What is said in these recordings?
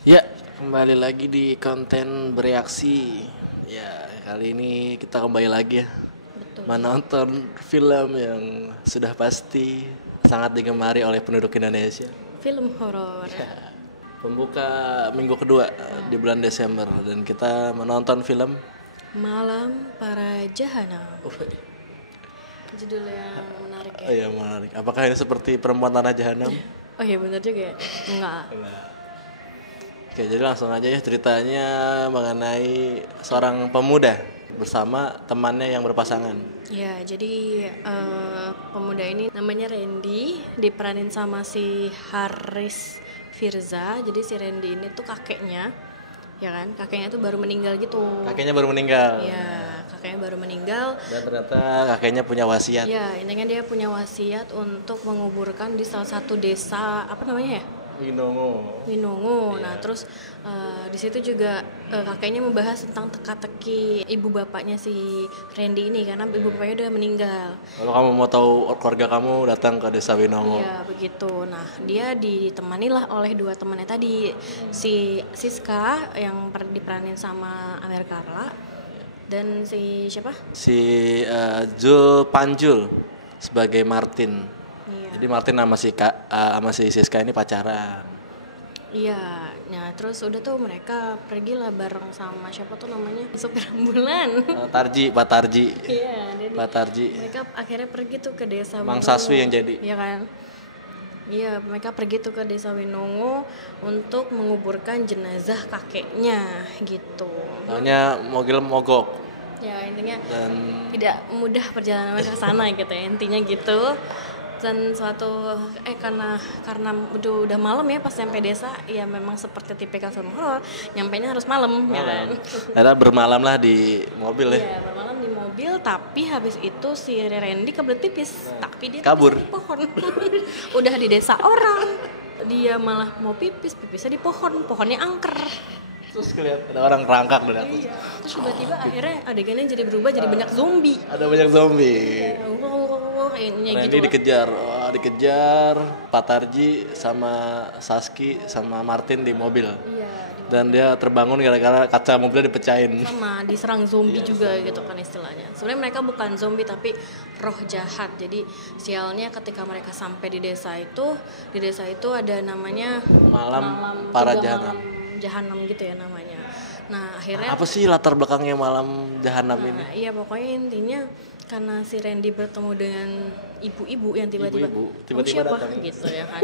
Ya, kembali lagi di konten bereaksi. Ya, kali ini kita kembali lagi ya Betul. menonton film yang sudah pasti sangat digemari oleh penduduk Indonesia. Film horor. Pembuka minggu kedua di bulan Desember dan kita menonton film Malam Para Jahanam. Judul yang menarik ya. Oh iya, menarik. Apakah ini seperti Perempuan Tanah Jahanam? Oh iya benar juga ya. Enggak. Oke, jadi langsung aja ya ceritanya mengenai seorang pemuda bersama temannya yang berpasangan. Ya, jadi pemuda ini namanya Randy, diperanin sama si Haris Firza. Jadi si Randy ini tuh kakeknya, ya kan? Kakeknya tuh baru meninggal gitu. Kakeknya baru meninggal. Ya, kakeknya baru meninggal. Dan ternyata kakeknya punya wasiat. Ya, intinya dia punya wasiat untuk menguburkan di salah satu desa, apa namanya ya? Winongo. Nah, terus di situ juga kakeknya membahas tentang teka-teki ibu bapaknya si Randy ini karena ibu bapaknya udah meninggal. Kalau kamu mau tahu keluarga kamu datang ke desa Winongo. Iya, begitu. Nah, dia ditemani lah oleh dua temannya tadi, si Siska yang diperanin sama Amer Carla dan si siapa? Si Jul Panjul sebagai Martin. Iya. Jadi Martin sama si Siska ini pacaran. Iya, nah terus udah tuh mereka pergi lah bareng sama siapa tuh namanya supir ambulan. Pak Tarji. Iya, Pak Tarji. mereka akhirnya pergi tuh ke desa Mang Winongo. Saswi yang jadi. Iya kan? Iya, mereka pergi tuh ke desa Winongo untuk menguburkan jenazah kakeknya gitu. Soalnya mobil mogok Ya intinya dan tidak mudah perjalanan mereka ke sana gitu ya, intinya gitu. Dan karena udah malam ya pas sampai desa, ya memang seperti tipikal film horor, nyampainya harus malam. Ya kan? Akhirnya bermalam lah di mobil ya. Iya, bermalam di mobil, tapi habis itu si Randy kebelet pipis, tapi dia Kabur. pipis di pohon. Udah di desa orang, dia malah mau pipisnya di pohonnya angker. Terus kelihatan ada orang rangkak di atas. Iya. Terus tiba-tiba akhirnya adegannya jadi berubah jadi banyak zombie. Ada banyak zombie. Ininya Randy gitu. dikejar Pak Tarji sama Saski sama Martin di mobil. Iya, Dan dia terbangun gara-gara kaca mobilnya dipecahin. sama diserang zombie juga gitu kan istilahnya. Sebenarnya mereka bukan zombie tapi roh jahat. Jadi sialnya ketika mereka sampai di desa itu ada namanya Malam Para tiga Jahanam. malam jahanam gitu ya namanya. Nah, akhirnya Apa sih latar belakangnya Malam Jahanam ini? iya pokoknya intinya karena si Randy bertemu dengan ibu-ibu yang tiba-tiba Ibu-ibu, "Kamu tiba-tiba siapa?" datang. gitu ya kan.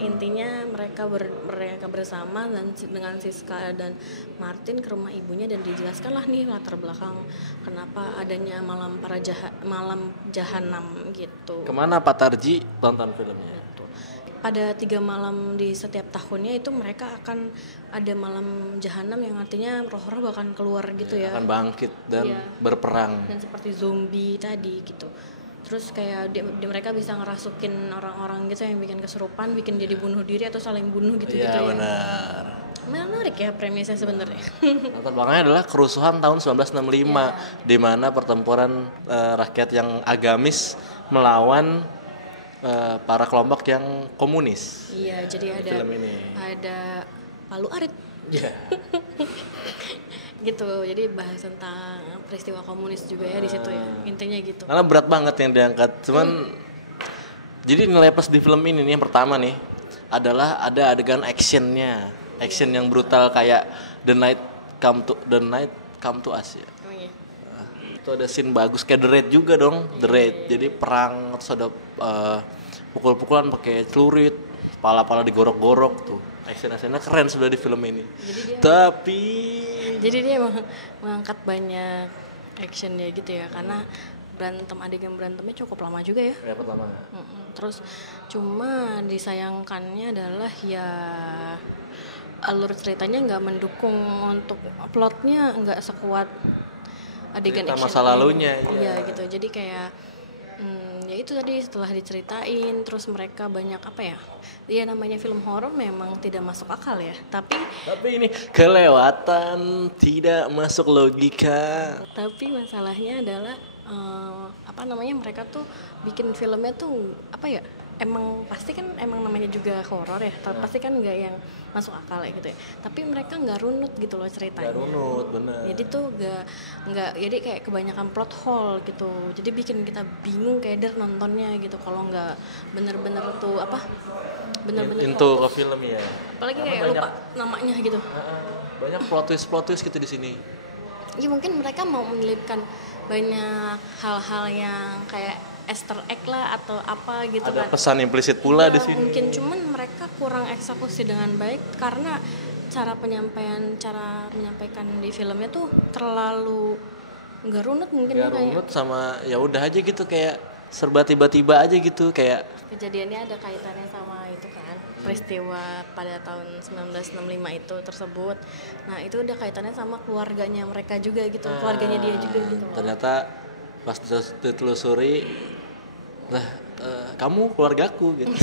Intinya mereka bersama dan dengan Siska dan Martin ke rumah ibunya dan dijelaskanlah nih latar belakang kenapa adanya malam jahanam gitu. Kemana Pak Tarji tonton filmnya? Pada 3 malam di setiap tahunnya itu mereka akan ada malam jahanam yang artinya roh-roh akan keluar gitu ya. Akan bangkit dan Iya. berperang. Dan seperti zombie tadi gitu. Terus kayak mereka bisa ngerasukin orang-orang gitu yang bikin kesurupan, bikin jadi bunuh diri atau saling bunuh gitu-gitu Iya ya. benar. Menarik ya premisnya sebenarnya. Latar belakangnya adalah kerusuhan tahun 1965 di mana pertempuran rakyat yang agamis melawan para kelompok yang komunis. Iya, jadi Film ini. ada Palu Arit. Iya. Gitu. Jadi bahas tentang peristiwa komunis juga ya di situ ya. Intinya gitu. Karena berat banget yang diangkat. Cuman jadi nilai plus di film ini nih yang pertama nih adalah ada adegan actionnya, action yang brutal kayak The Night Come to Us ya. Emang ya? Itu ada scene bagus kayak The Raid juga dong, The Raid. Jadi perang terus ada pukul-pukulan pakai celurit, pala-pala digorok-gorok tuh. Action-actionnya keren sudah di film ini. Jadi dia emang mengangkat banyak actionnya gitu ya karena adegan berantemnya cukup lama juga ya. Ya pertama. Terus cuma disayangkannya adalah ya alur ceritanya nggak mendukung untuk plotnya nggak sekuat adegan Cerita action masa lalunya, iya gitu jadi kayak ya itu tadi setelah diceritain terus mereka banyak apa ya dia namanya film horor memang tidak masuk akal ya tapi ini kelewatan, tidak masuk logika. masalahnya adalah mereka tuh bikin filmnya tuh apa ya emang pasti kan emang namanya juga horor ya, pasti kan nggak yang masuk akal ya gitu ya. Tapi mereka nggak runut gitu loh ceritanya. Nggak runut, bener. Jadi tuh nggak jadi kayak kebanyakan plot hole gitu. Jadi bikin kita bingung kayak nontonnya gitu. Kalau nggak bener-bener tuh apa? Bener-bener into ke film ya. Apalagi kayak banyak, lupa namanya gitu. Banyak plot twist gitu di sini. Ya mungkin mereka mau menyelipkan banyak hal-hal yang kayak Easter egg lah atau apa gitu. Ada kan. Pesan implisit pula di sini. Mungkin cuman mereka kurang eksekusi dengan baik karena cara menyampaikan di filmnya tuh terlalu nggak runut mungkin. Nggak runut sama ya udah aja gitu, kayak serba tiba-tiba aja gitu, kayak kejadiannya ada kaitannya sama itu kan, peristiwa pada tahun 1965 itu tersebut. Nah itu udah kaitannya sama keluarganya mereka juga gitu, keluarganya dia juga gitu. Ternyata pas ditelusuri, kamu keluargaku gitu.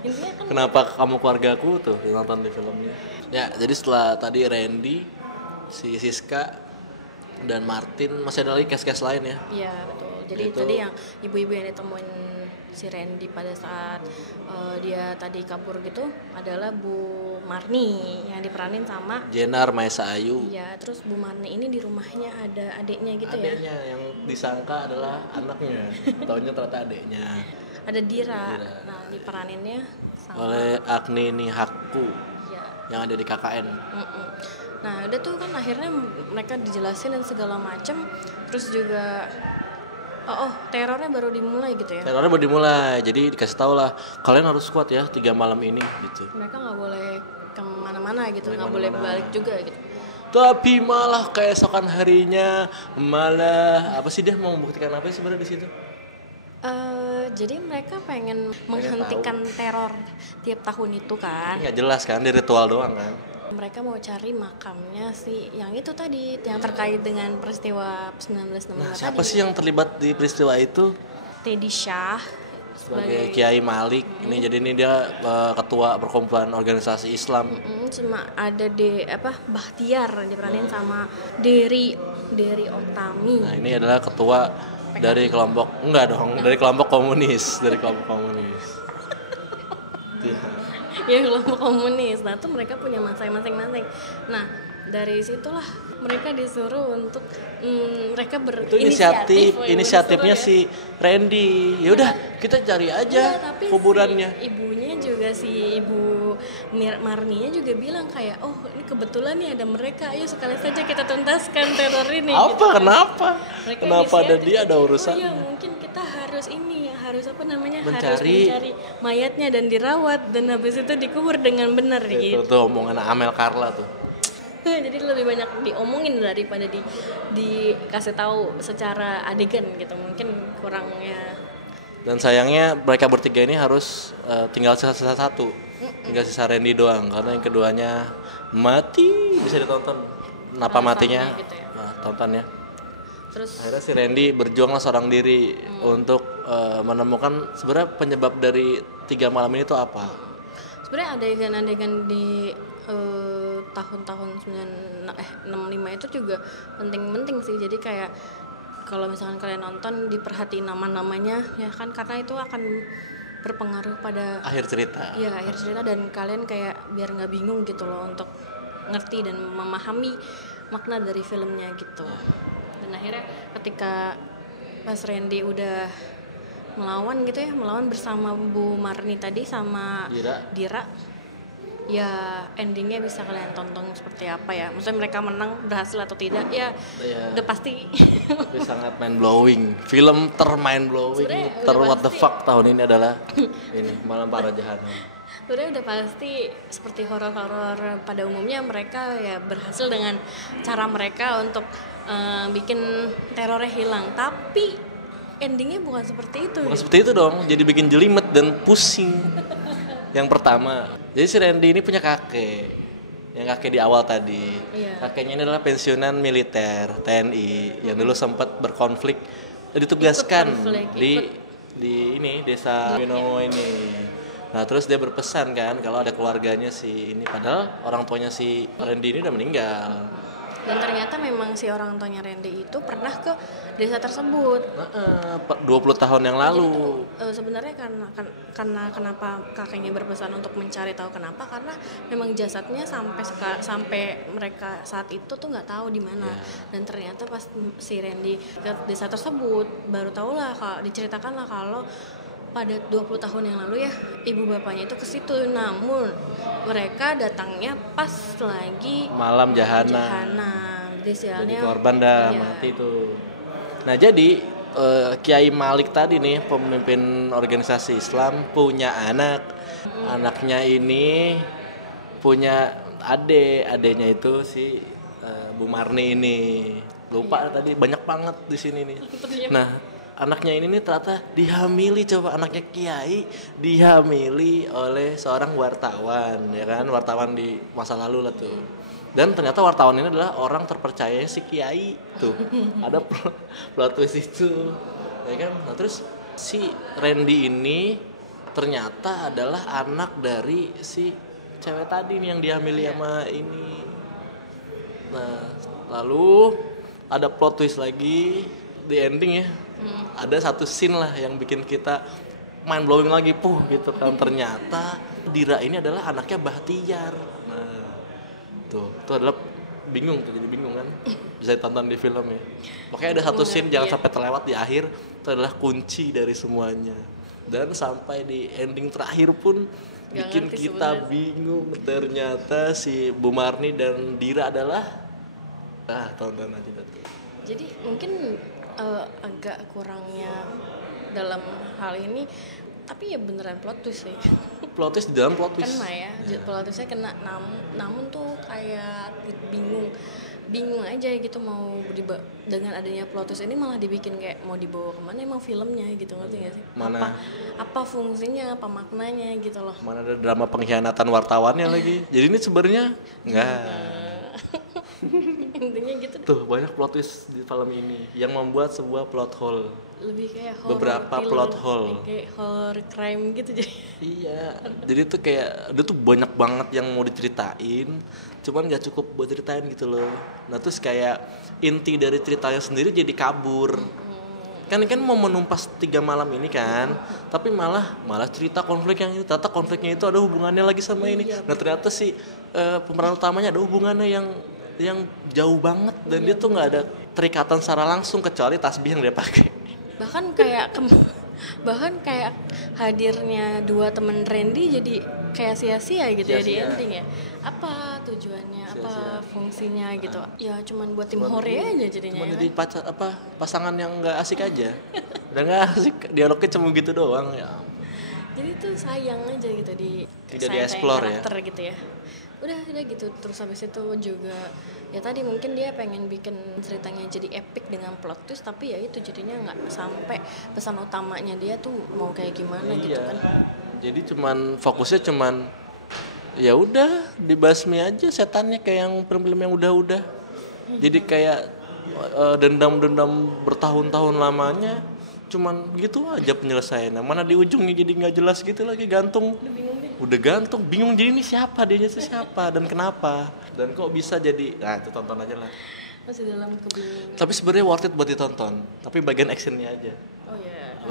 Intinya kan kenapa kamu keluargaku tuh nonton di filmnya. Ya jadi setelah tadi Randy, si Siska dan Martin, masih ada lagi case-case lain ya. Iya betul. Jadi itu, tadi yang ibu-ibu yang ditemuin si Randy pada saat dia tadi kabur gitu adalah Bu Marni yang diperanin sama Jenar Maesa Ayu. Iya, terus Bu Marni ini di rumahnya ada adiknya gitu adeknya, ya. Adiknya yang disangka adalah anaknya, taunya ternyata adiknya. Ada Dira. Nah, diperaninnya sama oleh Agni Nihaku. Iya. Yang ada di KKN. Nah, udah tuh kan akhirnya mereka dijelasin dan segala macam. Terus juga terornya baru dimulai gitu ya. Terornya baru dimulai, jadi dikasih tahu lah kalian harus kuat ya 3 malam ini gitu. Mereka nggak boleh kemana-mana gitu, nggak boleh balik juga gitu. Tapi malah keesokan harinya malah apa sih, dia mau membuktikan apa sih sebenarnya di situ? Jadi mereka pengen menghentikan teror tiap tahun itu kan. Nggak jelas kan, di ritual doang kan. Mereka mau cari makamnya sih yang itu tadi, yang terkait dengan peristiwa 1965 tadi. Siapa sih yang terlibat di peristiwa itu? Teddy Shah sebagai Kiai Malik. Ini dia ketua perkumpulan organisasi Islam. Cuma ada Bahtiar diperanin sama Dery Oktami. Nah, ini adalah ketua dari kelompok dari kelompok komunis, Ya kelompok komunis. Nah tuh mereka punya masing-masing. Nah dari situlah mereka disuruh untuk mereka inisiatifnya si Randy. Ya udah kita cari aja kuburannya. Si ibunya juga, si ibu Marninya juga bilang kayak ini kebetulan nih ada mereka, ayo sekali saja kita tuntaskan teror ini. Kenapa ada dia ada urusan? Iya mungkin kita harus mencari mayatnya dan dirawat dan habis itu dikubur dengan benar gitu. Itu omongan Amel Carla tuh. Jadi lebih banyak diomongin daripada dikasih tahu secara adegan gitu, mungkin kurangnya. Dan sayangnya mereka bertiga ini harus tinggal sisa satu, tinggal sisa Randy doang karena yang keduanya mati. Bisa ditonton kenapa matinya gitu ya. Nah, tonton ya. Terus akhirnya si Randy berjuanglah seorang diri untuk menemukan sebenarnya penyebab dari 3 malam ini itu apa. Sebenarnya adegan-adegan di tahun-tahun 65 itu juga penting-penting sih. Jadi kayak kalau misalkan kalian nonton diperhatiin nama-namanya ya kan, karena itu akan berpengaruh pada akhir cerita. Iya, akhir cerita, dan kalian kayak biar nggak bingung gitu loh untuk ngerti dan memahami makna dari filmnya gitu. Dan akhirnya ketika Mas Randy udah melawan bersama Bu Marni tadi sama Dira, ya endingnya bisa kalian tonton seperti apa ya. Maksudnya mereka menang, berhasil atau tidak ya udah pasti. Tapi sangat mind blowing. Film mind blowing, what the fuck tahun ini adalah ini Malam Para Jahanam. Sebenarnya udah pasti seperti horor-horor pada umumnya, mereka ya berhasil dengan cara mereka untuk bikin terornya hilang. Tapi endingnya bukan seperti itu. Bukan seperti itu dong, jadi bikin jelimet dan pusing. Yang pertama, jadi si Randy ini punya kakek, yang kakek di awal tadi. Iya. Kakeknya ini adalah pensiunan militer TNI yang dulu sempat berkonflik, ditugaskan di desa Winongo ini. Nah terus dia berpesan kan kalau ada keluarganya si ini, padahal orang tuanya si Randy ini udah meninggal. Dan ternyata memang si orang tuanya Randy itu pernah ke desa tersebut. 20 tahun yang lalu. Sebenarnya karena kenapa kakeknya berpesan untuk mencari tahu kenapa, karena memang jasadnya sampai mereka saat itu tuh nggak tahu di mana. Dan ternyata pas si Randy ke desa tersebut baru tahulah, diceritakanlah kalau pada 20 tahun yang lalu ya ibu bapaknya itu ke situ, namun mereka datangnya pas lagi malam jahanam. Jadi korban dah mati tuh. Nah jadi Kiai Malik tadi nih, pemimpin organisasi Islam, punya anaknya ini punya adeknya itu si Bu Marni ini. Lupa tadi banyak banget di sini nih. Nah anaknya ini nih ternyata dihamili, coba anaknya Kiai dihamili oleh seorang wartawan, ya kan, wartawan di masa lalu lah tuh. Dan ternyata wartawan ini adalah orang terpercaya si Kiai tuh. Ada plot twist itu, ya kan. Nah terus si Randy ini ternyata adalah anak dari si cewek tadi nih yang dihamili sama ini. Nah lalu ada plot twist lagi di ending ya. Ada satu scene lah yang bikin kita mind blowing lagi gitu kan. Ternyata Dira ini adalah anaknya Bahtiar. Nah tuh adalah jadi bingung kan, bisa ditonton di film ya. Pokoknya ada satu scene jangan sampai terlewat di akhir, itu adalah kunci dari semuanya. Dan sampai di ending terakhir pun bikin kita bingung. Ternyata si Bu Marni dan Dira adalah tonton aja tuh. Jadi mungkin agak kurangnya dalam hal ini, tapi ya beneran plot twist sih. Plot twist di dalam plot twist. Kena ya. Plot twistnya kena, namun tuh kayak bingung aja gitu, mau dengan adanya plot twist ini malah dibikin kayak mau dibawa kemana emang filmnya gitu, ngerti gak sih? Mana? Apa fungsinya, apa maknanya gitu loh. Mana ada drama pengkhianatan wartawannya lagi. Jadi ini sebenarnya enggak. Intinya gitu tuh banyak plot twist di film ini yang membuat sebuah plot hole, lebih kayak horror, beberapa plot hole kayak horror crime gitu jadi. Iya, jadi tuh kayak ada tuh banyak banget yang mau diceritain, cuman nggak cukup buat ceritain gitu loh. Nah terus kayak inti dari ceritanya sendiri jadi kabur. Kan mau menumpas 3 malam ini kan, tapi malah cerita konflik yang itu, ternyata konfliknya itu ada hubungannya lagi sama ini. Nah ternyata si pemeran utamanya ada hubungannya yang jauh banget, dan dia tuh nggak ada terikatan secara langsung kecuali tasbih yang dia pakai. Bahkan kayak hadirnya 2 teman Randy jadi kayak sia-sia gitu ya di ending ya. Apa tujuannya, apa fungsinya gitu? Ya cuman buat tim hore aja jadinya. Cuman jadi pasangan yang nggak asik aja. Udah nggak asik, dialognya cuma gitu doang ya. Jadi tuh sayang aja gitu tidak dieksplor ya. Gitu ya. Udah gitu. Terus habis itu juga ya tadi mungkin dia pengen bikin ceritanya jadi epic dengan plot twist, tapi ya itu jadinya nggak sampai pesan utamanya dia tuh mau kayak gimana gitu kan. Jadi fokusnya ya udah dibasmi aja setannya kayak yang film-film yang udah. Jadi kayak dendam bertahun-tahun lamanya cuman gitu aja penyelesaiannya. Mana di ujungnya jadi nggak jelas gitu lagi, gantung. Udah gantung, bingung jadi ini siapa, dianya itu siapa dan kenapa dan kok bisa jadi. Nah itu tonton aja lah. Masih dalam kebingungan. Tapi sebenarnya worth it buat ditonton. Tapi bagian actionnya aja. Oh iya.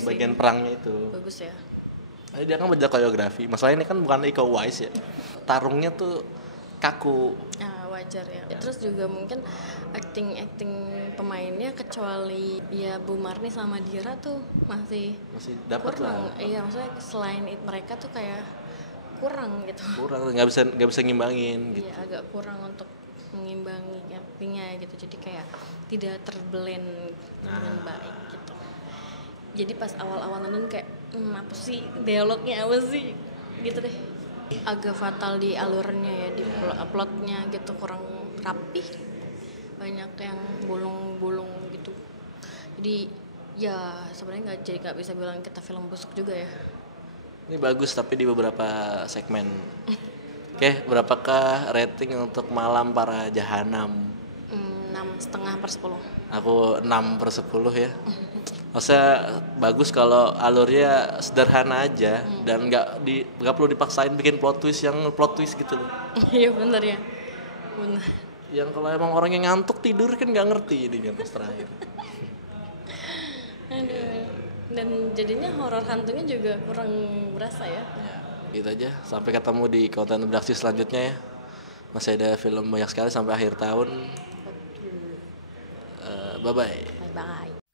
Bagian perangnya itu. Bagus ya. Dia kan belajar koreografi. Masalahnya ini kan bukan Iko Uwais ya. Tarungnya tuh kaku. Wajar ya. Terus juga mungkin acting pemainnya kecuali ya Bu Marni sama Dira tuh masih dapat lah. Iya, maksudnya selain mereka tuh kayak kurang gitu. Kurang, nggak bisa ngimbangin gitu. Iya, agak kurang untuk mengimbangi actingnya gitu. Jadi kayak tidak terblend dengan baik gitu. Jadi pas awal-awal nonton kayak apa sih dialognya, apa sih gitu deh. Agak fatal di alurnya ya, di plotnya gitu, kurang rapi, banyak yang bolong-bolong gitu. Jadi ya sebenarnya nggak bisa bilang kita film busuk juga ya. Ini bagus tapi di beberapa segmen. Oke, berapakah rating untuk Malam Para Jahanam? 6,5/10. Aku 6/10 ya. Maksudnya bagus kalau alurnya sederhana aja dan nggak perlu dipaksain bikin plot twist gitu loh. Iya benar ya, benar. Yang kalau emang orang yang ngantuk tidur kan nggak ngerti ini kan pas terakhir. Aduh. Dan jadinya horor hantunya juga kurang berasa ya. Ya, gitu aja. Sampai ketemu di konten beraksi selanjutnya ya. Masih ada film banyak sekali sampai akhir tahun. Bye bye. Bye bye.